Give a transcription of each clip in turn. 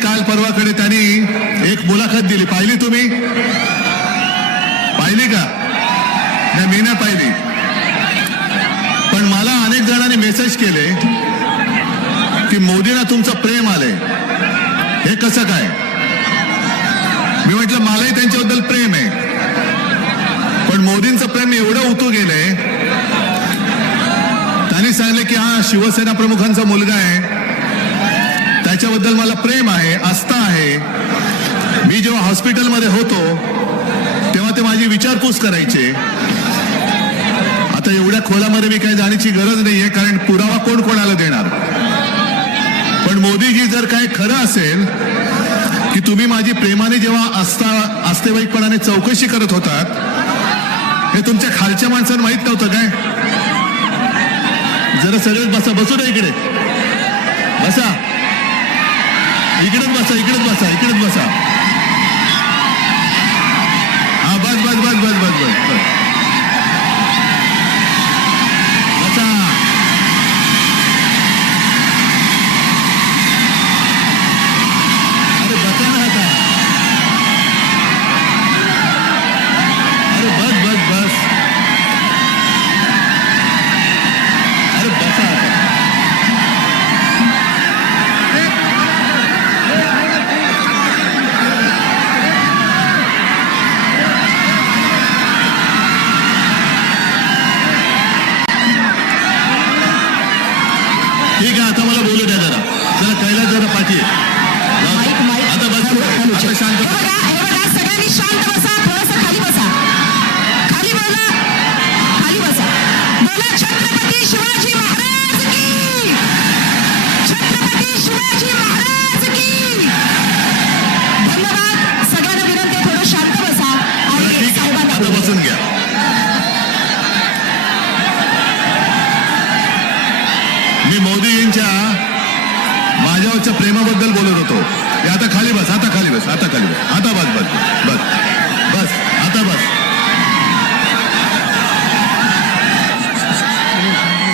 काल परवाकडे त्यांनी एक मुलाखत दिली. पाहिली तुम्ही? पाहिली का? नाही मी नाही पाहिली. पण मला अनेक जणांनी मेसेज केले की मोदींना तुमचं प्रेम आलंय. हे कसं काय? मी म्हटलं मलाही त्यांच्याबद्दल प्रेम आहे. पण मोदींचं प्रेम एवढं उतू गेलंय. त्यांनी सांगितलं की हा शिवसेना प्रमुखांचा मुलगा आहे. त्याच्याबद्दल मला प्रेम आहे आस्था आहे. मी जेव्हा हॉस्पिटलमध्ये होतो तेव्हा ते माझी विचारपूस करायचे. आता एवढ्या खोलामध्ये मी काही जाण्याची गरज नाहीये कारण पुरावा कोण कोणाला देणार? पण मोदीजी जर काय खरं असेल की तुम्ही माझी प्रेमाने जेव्हा आस्था आस्थेवाईकपणाने चौकशी करत होतात हे तुमच्या खालच्या माणसांना माहीत नव्हतं काय? जरा सगळेच बसा बसू ना इकडे. बसा. इकडेच बसा इकडेच बसा इकडेच बसा. हा बस बस बस बस. ठीक आहे आता मला बोलू द्या जरा. जरा कैलास जरा पाठी. आता बस आता शांत सगळ्यांनी शांत बसा थोडंसं खाली बसा. खाली बोला. खाली बसा. बोला छत्रपती शिवाजी महाराज की. छत्रपती शिवाजी महाराज की. धन्यवाद. सगळ्यांना विनंती थोडं शांत बसा. आणि साहेबांना. बसून घ्या. माझ्यावरच्या प्रेमाबद्दल बोलत होतो. आता खाली बस आता खाली बस आता खाली बस. आता बस बस बस. बस आता बस.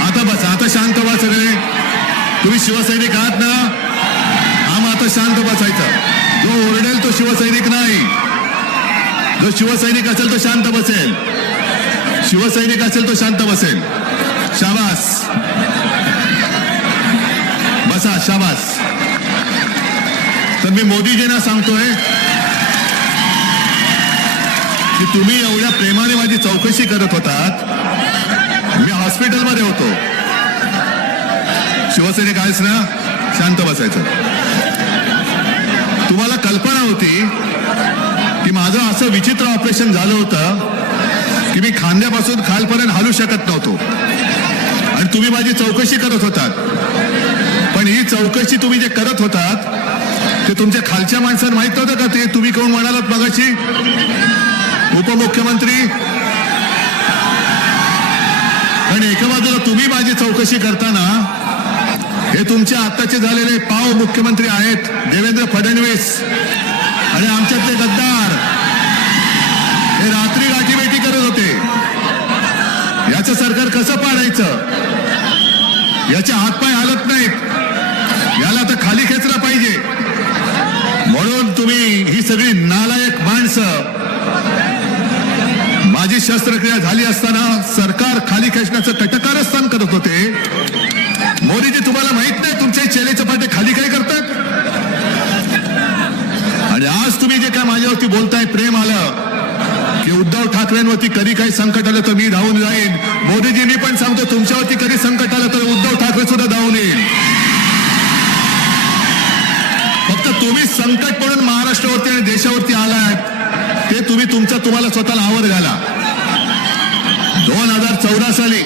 आता बस आता शांत व्हा सगळे. तुम्ही शिवसैनिक आहात ना? हा आता शांत बसायचा. जो ओरडेल तो शिवसैनिक नाही. जो शिवसैनिक असेल तो शांत बसेल. शिवसैनिक असेल तो शांत बसेल. शाबा तर मी मोदीजींना सांगतोय की तुम्ही एवढ्या प्रेमाने माझी चौकशी करत होतात. मी हॉस्पिटलमध्ये होतो. शिवसेने आहेस ना? शांत बसायचं. तुम्हाला कल्पना होती की माझं असं विचित्र ऑपरेशन झालं होतं की मी खांद्यापासून खालपर्यंत हलू शकत नव्हतो. आणि तुम्ही माझी चौकशी करत होतात. पण ही चौकशी तुम्ही जे करत होतात ते तुमच्या खालच्या माणसांना माहीत नव्हतं का ते? तुम्ही कोण म्हणालात मगाशी? उपमुख्यमंत्री. आणि एका बाजूला तुम्ही माझी चौकशी करताना हे तुमचे आत्ताचे झालेले पाव मुख्यमंत्री आहेत देवेंद्र फडणवीस आणि आमच्यातले गद्दार. हे रात्री गाठीभेटी करत होते. याचं सरकार कसं पाडायचं? याचे हातपाय हलत नाहीत. याला तर खाली खेचला पाहिजे म्हणून तुम्ही ही सगळी नालायक माणसं. माझी शस्त्रक्रिया झाली असताना सरकार खाली खेचण्याचं कटकारस्थान करत होते. मोदीजी तुम्हाला माहीत नाही तुमचे चेले चपाटे खाली काय करतात? आणि आज तुम्ही जे काय माझ्यावरती बोलताय प्रेम आलं. की उद्धव ठाकरेंवरती कधी काही संकट आलं तर मी धावून जाईन. मोदीजी मी पण सांगतो तुमच्यावरती कधी संकट आलं तर उद्धव ठाकरे सुद्धा धावून येईल. तुम्ही संकट म्हणून महाराष्ट्रावरती आणि देशावरती आलाय ते तुम्ही तुमचा तुम्हाला स्वतःला आवर घाला. दोन हजार चौदा साली